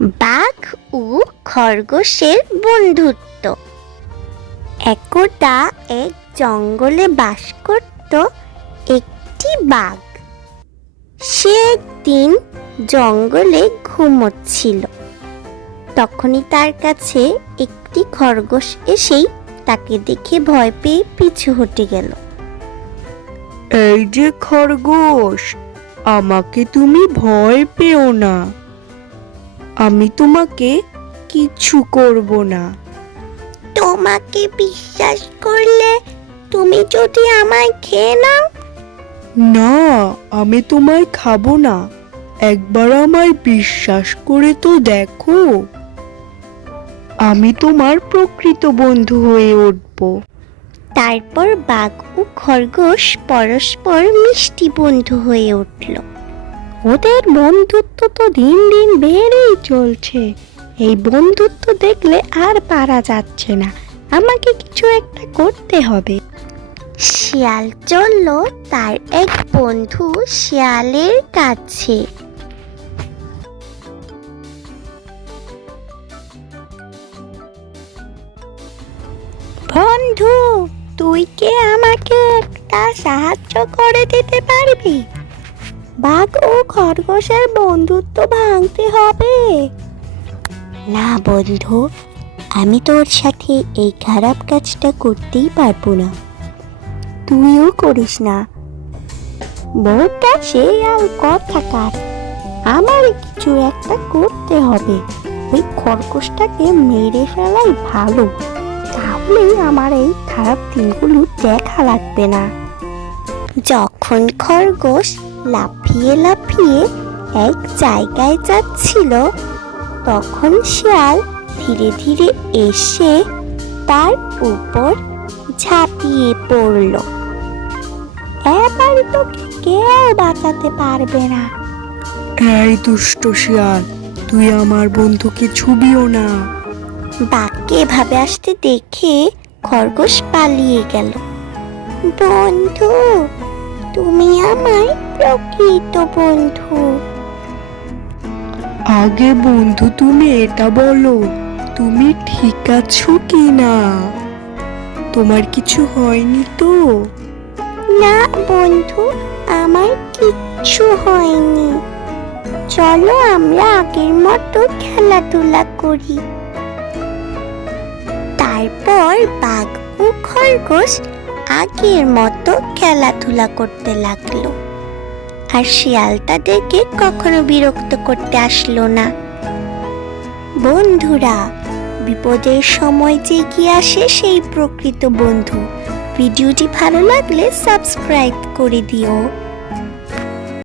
বাঘ ও খরগোশের বন্ধুত্ব। একদা এক জঙ্গলে বাস করত একটি বাঘ। সে একদিন জঙ্গলে ঘুমোচ্ছিল। তখনই তার কাছে একটি খরগোশ এসেই তাকে দেখে ভয় পেয়ে পিছু হটে গেল। এই যে খরগোশ, আমাকে তুমি ভয় পেও না, আমি তোমাকে কিছু করব না। তোমাকে বিশ্বাস করলে তুমি যদি আমায় খেয়ে নাও? না, আমি তোমায় খাবো না, একবার আমায় বিশ্বাস করে তো দেখো, আমি তোমার প্রকৃত বন্ধু হয়ে উঠব। তারপর বাঘ ও খরগোশ পরস্পর মিষ্টি বন্ধু হয়ে উঠল। ওদের বন্ধুত্ব তো দিন দিন বেড়েই চলছে। এই বন্ধুত্ব দেখলে আর পারা যাচ্ছে না, আমাকে কিছু একটা করতে হবে। শিয়াল চলল তার এক বন্ধু শিয়ালের কাছে। বন্ধু, তুই কি আমাকে একটা সাহায্য করে দিতে পারবি? বাঘ ও খরগোশের বন্ধুত্ব ভাঙতে হবে। না বন্ধু, আমি তোর সাথে এই খারাপ কাজটা করতেই পারবো না। তুইও করিস না। বউটা সেই আর কথাকার, আমার কিছু একটা করতে হবে। ওই খরগোশটাকে মেরে ফেলাই ভালো, তাহলেই আমার এই খারাপ দিনগুলো দেখা লাগবে না। যখন খরগোশ লাফিয়ে লাফিয়ে এক জায়গায় যাচ্ছিল, তখন শিয়াল ধীরে ধীরে এসে তার উপর ঝাঁপিয়ে পড়ল। এবার তোকে কেউ বাঁচাতে পারবে না। এই দুষ্ট শিয়াল, তুই আমার বন্ধুকে ছুবিও না। বাঘকে এভাবে আসতে দেখে খরগোশ পালিয়ে গেল। বন্ধু, তুমি আমার প্রকৃত বন্ধু। আগে বন্ধু তুমি এটা বলো, তুমি ঠিক আছো কি না? তোমার কিছু হয়নি তো? না বন্ধু, আমার কিচ্ছু হয়নি। চলো আমরা আগের মতো খেলাধুলা করি। তারপর বাঘ ও খরগোশ আগের মতো খেলাধুলা করতে লাগলো, আর শিয়াল তাদেরকে কখনো বিরক্ত করতে আসলো না। বন্ধুরা, বিপদের সময় যে এগিয়ে আসে সেই প্রকৃত বন্ধু। ভিডিওটি ভালো লাগলে সাবস্ক্রাইব করে দিও।